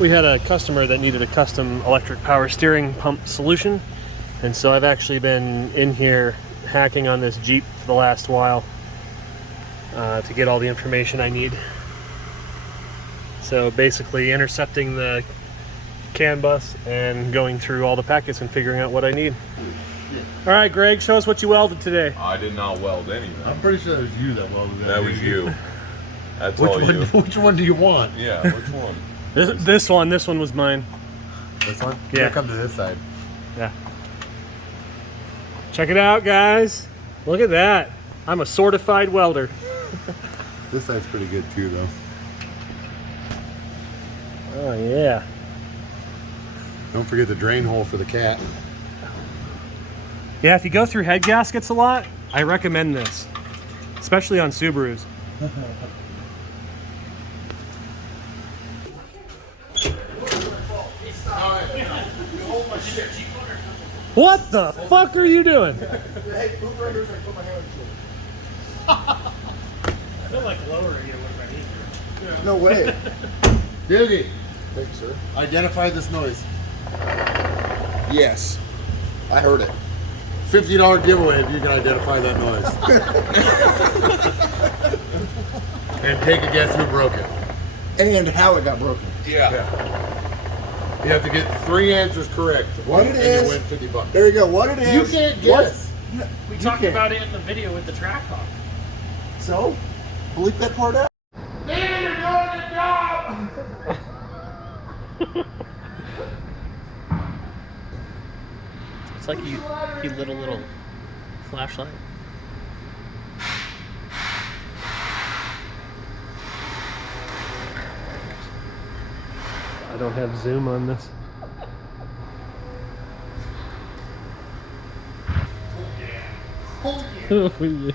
We had a customer that needed a custom electric power steering pump solution, and so I've actually been in here hacking on this Jeep for the last while to get all the information I need. So basically intercepting the CAN bus and going through all the packets and figuring out what I need. All right, Greg, show us what you welded today. I did not weld anything. I'm pretty sure that was you that welded that. That was you. That's all you. Which one do you want? Yeah, which one? This one was mine. This one? Yeah. Come to this side. Yeah. Check it out, guys. Look at that. I'm a certified welder. This side's pretty good too, though. Oh, yeah. Don't forget the drain hole for the cat. Yeah, if you go through head gaskets a lot, I recommend this, especially on Subarus. What the fuck are you doing? Hey, move right here so I can put my hand on I feel like lowering it would have been easier. your No way. Doogie, Thank you, sir. identify this noise. Yes. I heard it. $50 giveaway if you can identify that noise. And take a guess who broke it. And how it got broken. Yeah. You have to get 3 answers correct. What it and is. you win $50. There you go. What it is. You can't guess. We You talked can't. about it in the video with the track hawk. So, bleep that part out. It's like he lit a little flashlight. I don't have zoom on this. Oh, yeah.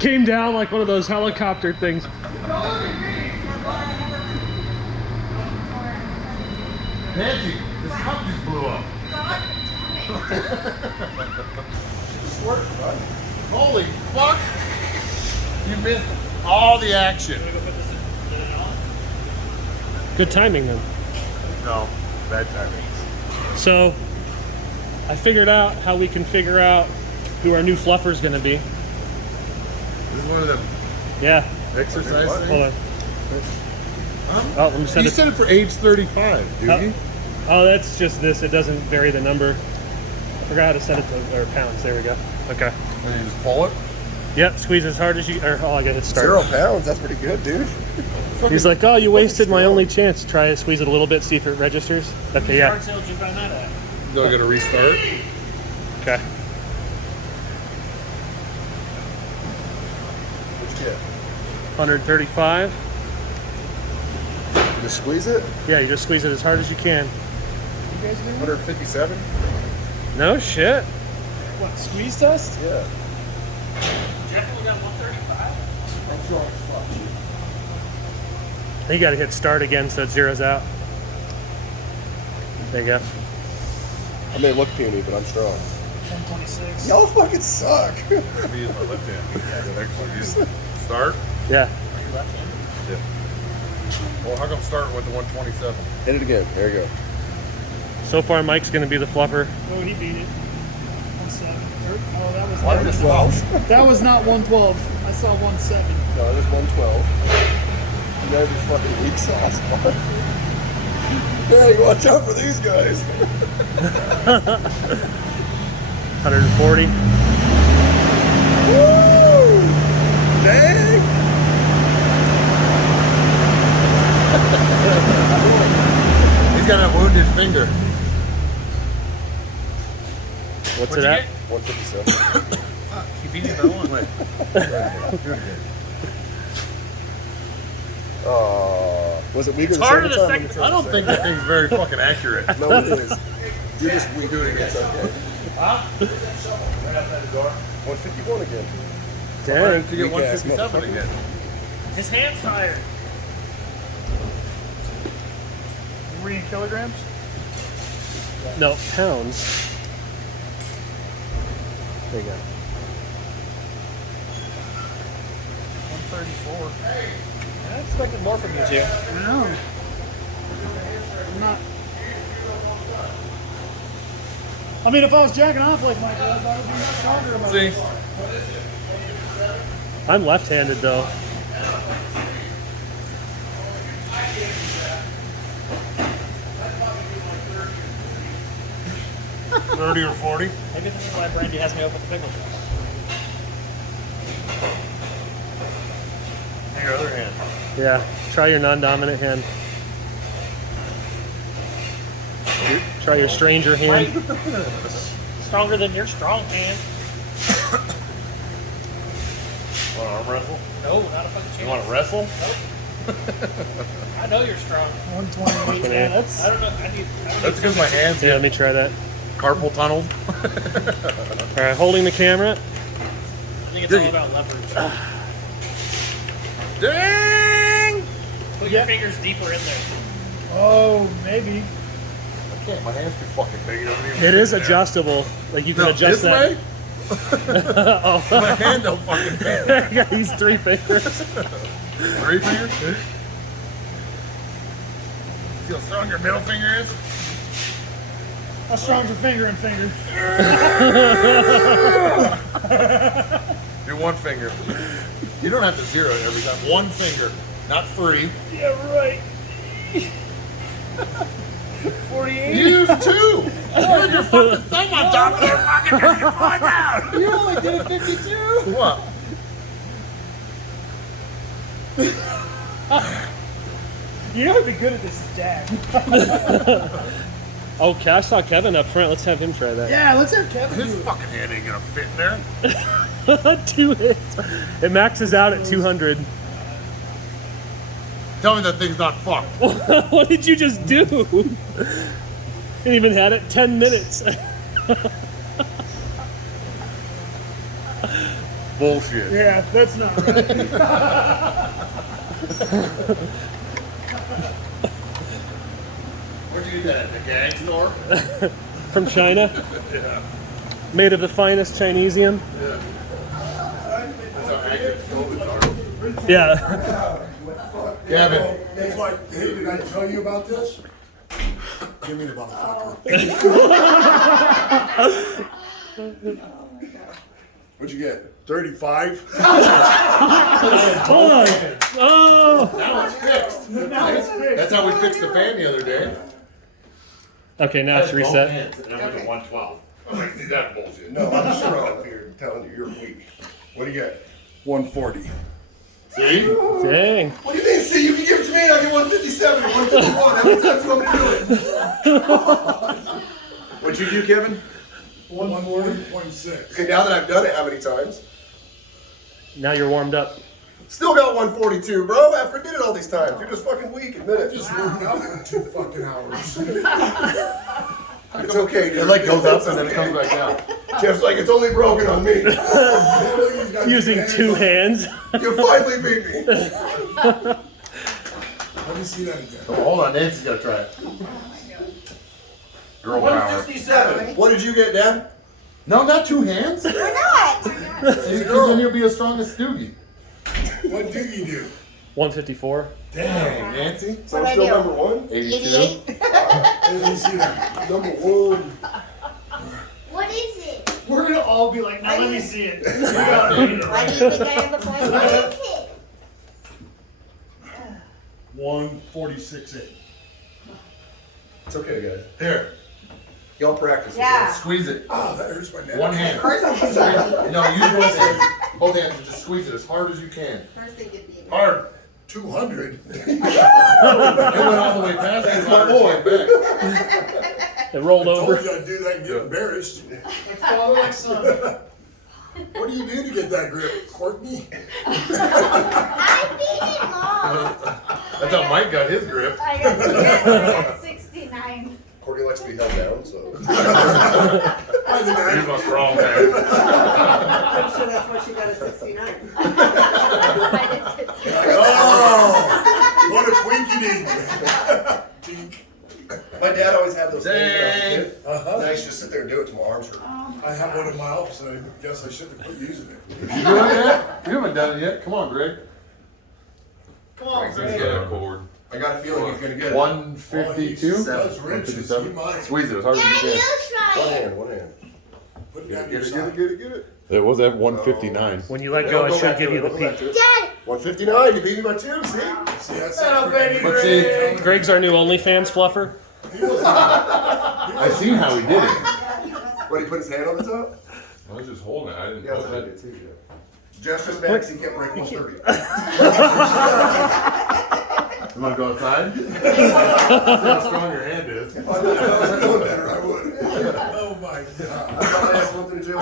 Came down like one of those helicopter things. Nancy, this cup just blew up. Holy fuck! You missed all the action. Good timing then. No, bad timing. So, I figured out how we can figure out who our new fluffer is going to be. This is one of them Yeah. exercise Hold things. on. Oh, let me send You it. said it for age 35, dude. Oh, that's just this. It doesn't vary the number. I forgot how to set it to or pounds. There we go. Okay. And you just pull it. Yep. Squeeze as hard as you. Or I got to start. 0 pounds. That's pretty good, dude. He's like, oh, you wasted my only chance. Try to squeeze it a little bit, see if it registers. Okay. Yeah. Still gonna restart. Okay. What'd you get? 135. Just squeeze it? Yeah. You just squeeze it as hard as you can. 157? No shit. What, squeeze test? Yeah. Jeff only got 135. I'm strong as fuck. You got to hit start again so it zeroes out. There you go. I may look puny, but I'm strong. 126. Y'all fucking suck. Me is my left hand. Start. Yeah. Yeah. Well, how come starting with the 127? Hit it again. There you go. So far, Mike's going to be the fluffer. Oh, he beat it. 17. Oh, that was Why did 12? that was not 112. I saw 17. No, it was 112. You guys are fucking weak sauce, man. Hey, watch out for these guys. 140. Woo! Dang! He's got a wounded finger. What's it at? 157. He beat it by one. Wait. Was it weaker It's the harder second the time? second- I don't think that thing's very fucking accurate. No, it is. You're just weak. Do it again. It's okay. Huh? Right outside the door. 151 again. Dang. To get Weak ass 157 again. His hand's tired. 3 kilograms? No, pounds. There you go. 134. I expected more from you, Jay. I know. I'm not. I mean, if I was jacking off like Mike was, I would be much stronger in my See? wrist. I'm left-handed though. $30 or $40. Maybe this is why Brandy has me open the pickle jar. Your other hand. Yeah, try your non-dominant hand. Try your stranger hand. Stronger than your strong hand. Want to arm wrestle? No, not a fucking chance. You want to wrestle? I know you're strong. 128. Yeah, that's. I don't know. I don't That's because my hands Yeah, get let me try that. carpal tunneled. All right, holding the camera. I think it's all about leverage. Dang! Put your fingers deeper in there. Oh, maybe. I can't. My hand's too fucking big. It doesn't even It is fit in there. adjustable. Like you can No, adjust this that. way? Oh, My hand don't fucking fit. yeah, he's 3 fingers. 3 fingers? See how strong your middle finger is? How strong's your finger and finger? Do 1 finger. You don't have to zero it every time. 1 finger, not 3. Yeah, right. 48. Use 2. Put your fucking thumb on top of your fucking find out. You only did it 52. What? You know who'd be good at this is Dad. Okay, I saw Kevin up front. Let's have him try that. Yeah, let's have Kevin His do it. fucking hand ain't gonna fit in there. 2 hits. It maxes out at 200. Tell me that thing's not fucked. What did you just do? It even had it 10 minutes. Bullshit. Yeah, that's not right. Where'd you get that? At the gang store? From China. Yeah. Made of the finest Chinesium. Yeah. That's how accurate COVIDs are. Yeah. Gavin. It's like, hey, did I tell you about this? Give me the motherfucker. What'd you get? 35? Hold on. Oh. Now it's fixed. That's how we fixed the fan the other day. Okay, now it's reset. And I went to 112. I'm like, see that bullshit. No, I'm strong here. I'm telling you, you're weak. What do you get? 140. See? Dang. What do you mean? See, you can give it to me and I'll get 157 or 151. How many times do you want me to do it? What'd you do, Kevin? 140.6. Okay, now that I've done it, how many times? Now you're warmed up. Still got 142, bro. After I did it all these times. You're just fucking weak. Admit it. Just worked out for 2 fucking hours. It's okay, dude. It like goes up and then it comes back down. Jeff's like, it's only broken on me. Using 2 hands. You finally beat me. Let me see that again. Oh, hold on, Nancy's gotta try it. Girl power. 157. What did you get, Dad? No, not 2 hands. We're not. Because then you'll be as strong as Stoogie. What do you do? 154. Dang, Nancy. So I'm What'd I still do? number 1? 82. 88. Let me see that. Number 1. What is it? We're gonna all be like, now let me see it. Why do you think I have a point? What is it? 146.8. It's okay, guys. Here, Y'all practice. Yeah. squeeze it. Oh, that hurts my neck. 1 hand. First I get No, use both hands. Both hands and just squeeze it as hard as you can. First they get beat. Hard. 200. It went all the way past That's you. my boy. Back. It rolled Told over. you I'd do that and get embarrassed. Like father, like son. What do you do to get that grip? Courtney? I beat him all. That's how Mike got his grip. I got 69. Courtney likes to be held down, so. I think He's my strong man. I'm sure that's what she got at 69. Oh, what a quinky dink. Tink. My My dad always had those things when I was a Dang. kid. And I used to just sit there and do it till my arms hurt. I have one in my office, and I guess I shouldn't have quit using it. You doing that? You haven't done it yet. Come on, Greg. Come on, Let's Greg. get a cord. I got a feeling he's gonna get it. 152. Those wrenches, he might. Squeeze it as hard as you Dad, can. you One try it. hand, one hand. Put it Get down it, your get it, side. get it, get it. It was at 159. When you let go, it should give you the peak. Dad, 159, you beat me by 2, see? See, that's Oh, baby, Let's see. Greg's our new OnlyFans fluffer. I seen how he did it. What, he put his hand on the top? I was just holding it. I didn't Yeah, that's put what I it. did too, yeah. Jeff just back, he kept breaking 130. You want to go outside? See how strong your hand is. If I was doing better, I would. Oh my God. My ass went through jail.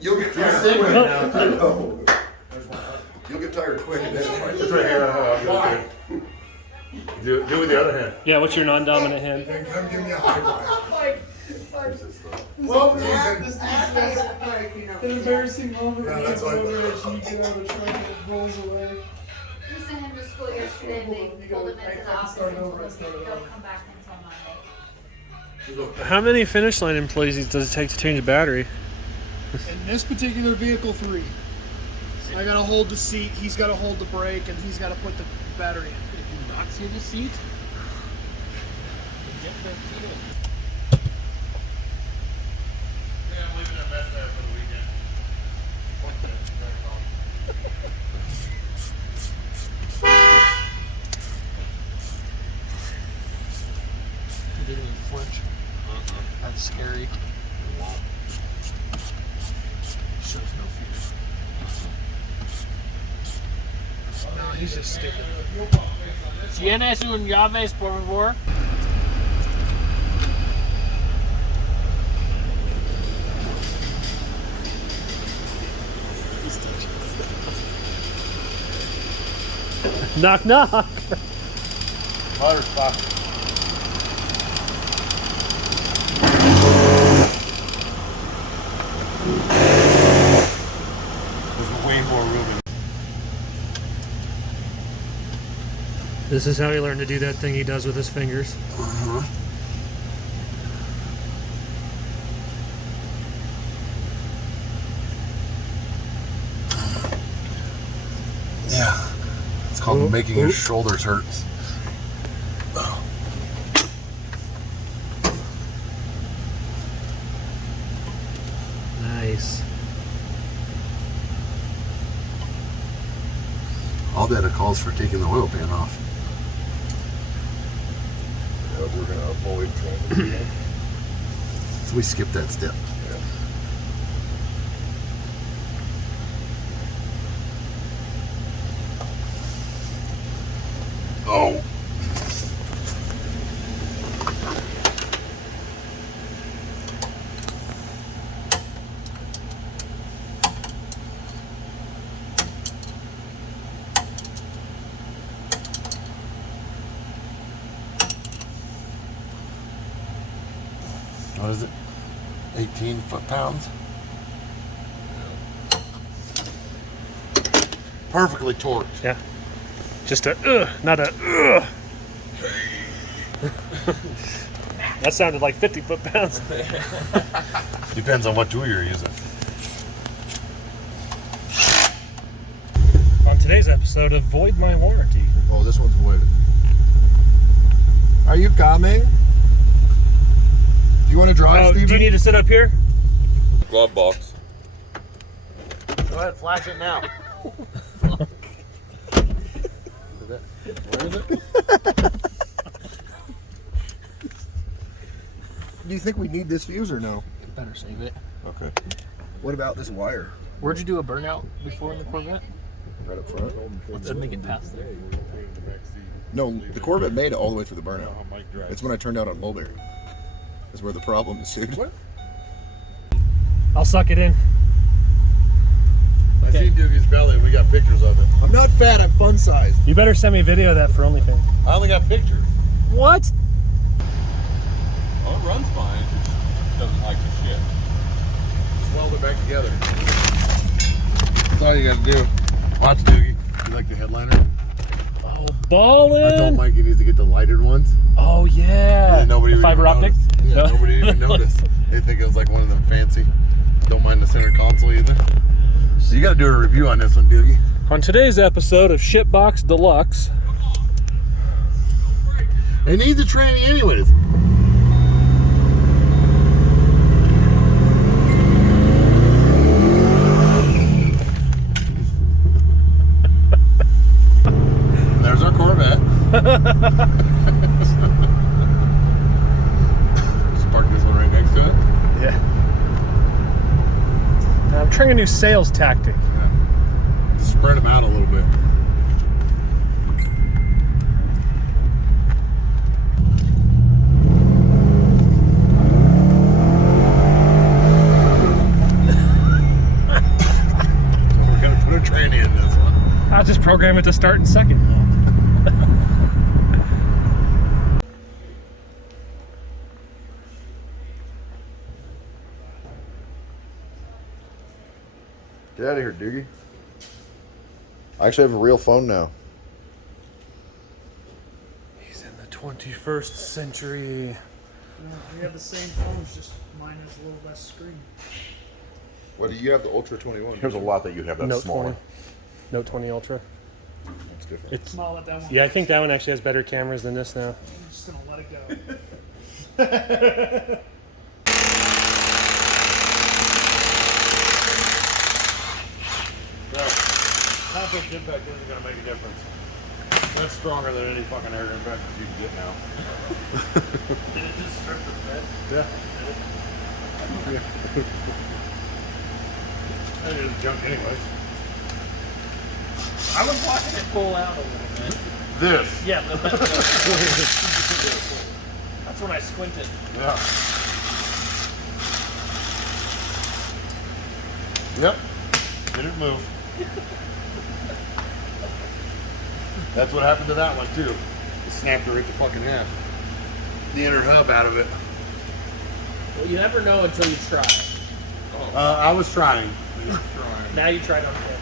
You'll get You're tired sick quick. right now, too. Oh. You'll get tired quick. And then it's It's right here. Do it with the other hand. Yeah, what's your non-dominant hand? Then come give me a high five. Well, Jason. this is Like, you know. an embarrassing moment. Yeah, when that's you like- go over and you get out of the truck and it rolls away. We sent him to school yesterday and they pulled him into the office and told him don't come back until Monday. How many Finishline employees does it take to change a battery? In this particular vehicle, 3. I gotta hold the seat, he's gotta hold the brake, and he's gotta put the battery in. Did you not see the seat? Get that seat in. Yeah, I'm leaving that mess there for the weekend. You didn't even flinch. That's scary. Shows no fear. No, he's just sticking. ¿Tienes un llaves, por favor? Knock, knock. Motor stop. There's way more room in. This is how he learned to do that thing he does with his fingers. Yeah. It's called making your shoulders hurt. Nice. All data calls for taking the oil pan off. We're going to avoid trying to So we skip that step. Oh. What is it? 18 foot-pounds? Perfectly torqued. Yeah. Just a not a That sounded like 50 foot-pounds. Depends on what tool you're using. On today's episode of Void My Warranty. Oh, this one's voided. Are you coming? Do you want to drive, Oh, Steven? do you need to sit up here? Glove box. Go ahead, flash it now. Where is it? Do you think we need this fuse or no? Better save it. Okay. What about this wire? Where'd you do a burnout before in the Corvette? Right up front? Let's make it past there. No, the Corvette made it all the way through the burnout. It's when I turned out on Mulberry. Is where the problem ensued. What? I'll suck it in. I seen Doogie's belly. We got pictures of it. I'm not fat, I'm fun sized. You better send me a video of that for OnlyFans. I only got pictures. What? Oh, it runs fine. It just doesn't like the shit. Just weld it back together. That's all you gotta do. Watch, Doogie. You like the headliner? Oh, ballin'. I told Mike he needs to get the lighted ones. Oh yeah. Nobody the fiber even optic. noticed. Yeah, No. nobody even noticed. They think it was like one of them fancy. Don't mind the center console either. So you got to do a review on this one, Doogie. On today's episode of Shipbox Deluxe. It needs a training anyways. There's our Corvette. Just park this one right next to it. Yeah. I'm trying a new sales tactic. Yeah. Spread them out a little bit. We're gonna put a tranny in this one. I'll just program it to start in second. Get out of here, Doogie. I actually have a real phone now. He's in the 21st century. Yeah, we have the same phones, just mine has a little less screen. What do you have? The Ultra 21. There's a lot that you have that's Note smaller. 20. Note 20 Ultra. That's different. It's, I'll let that one. yeah, I think that one actually has better cameras than this now. I'm just gonna let it go. Contact impact isn't going to make a difference. That's stronger than any fucking air impact you can get now. Did it just strip the bed? Yeah. That is junk anyways. I was watching it pull out a little bit. This. Yeah, that's when I squinted. Yeah. Yep. Didn't move. That's what happened to that one too. It snapped her right the fucking half. The inner hub out of it. Well, you never know until you try. I was trying. Now you tried on camera.